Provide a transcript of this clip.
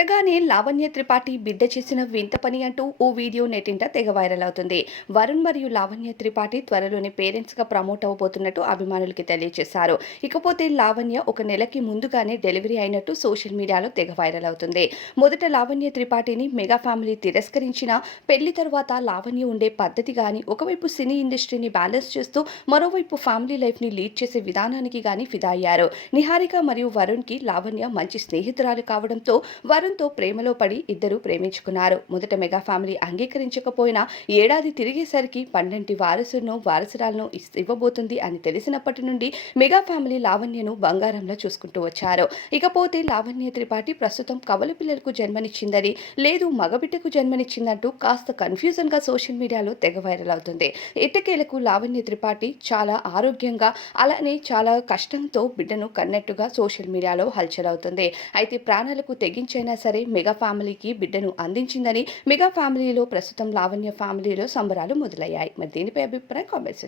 పుట్టగానే లావణ్య త్రిపాఠి బిడ్డ చేసిన వింత పని అంటూ ఓ వీడియో నెట్టింట తెగ వైరల్ అవుతుంది. వరుణ్ మరియు లావణ్య త్రిపాఠి త్వరలోనే పేరెంట్స్ గా ప్రమోట్ అవబోతున్నట్టు అభిమానులకి తెలియజేశారు. ఇకపోతే లావణ్య ఒక నెలకి ముందుగానే డెలివరీ అయినట్టు సోషల్ మీడియాలో తెగ వైరల్ అవుతుంది. మొదట లావణ్య త్రిపాఠిని మెగా ఫ్యామిలీ తిరస్కరించిన పెళ్లి తర్వాత లావణ్య ఉండే పద్ధతి గాని, ఒకవైపు సినీ ఇండస్ట్రీని బ్యాలెన్స్ చేస్తూ మరోవైపు ఫ్యామిలీ లైఫ్ ని లీడ్ చేసే విధానానికి గాని ఫిదా అయ్యారు. నిహారిక మరియు వరుణ్ కి లావణ్య మంచి స్నేహితురాలు కావడంతో వరుణ్తో ప్రేమలో పడి ఇద్దరు ప్రేమించుకున్నారు. మొదట మెగా ఫ్యామిలీ అంగీకరించకపోయినా ఏడాది తిరిగేసరికి పండంటి వారసురాలను ఇవ్వబోతుంది అని తెలిసినప్పటి నుండి మెగా ఫ్యామిలీ లావణ్యను బంగారంలో చూసుకుంటూ వచ్చారు. ఇకపోతే లావణ్య త్రిపాఠి ప్రస్తుతం కవల పిల్లలకు జన్మనిచ్చిందని, లేదు మగబిడ్డకు జన్మనిచ్చిందంటూ కాస్త కన్ఫ్యూజన్ గా సోషల్ మీడియాలో తెగ వైరల్ అవుతుంది. ఎట్టకేలకు లావణ్య త్రిపాఠి చాలా ఆరోగ్యంగా, అలానే చాలా కష్టంతో బిడ్డను కన్నట్టుగా సోషల్ మీడియాలో హల్చల్ అవుతుంది. అయితే ప్రాణాలకు తెగించైనా సరే మెగా ఫ్యామిలీకి బిడ్డను అందించిందని, మెగా ఫ్యామిలీలో ప్రస్తుతం లావణ్య ఫ్యామిలీలో సంబరాలు మొదలయ్యాయి. మరి దీనిపై అభిప్రాయం కామెంట్స్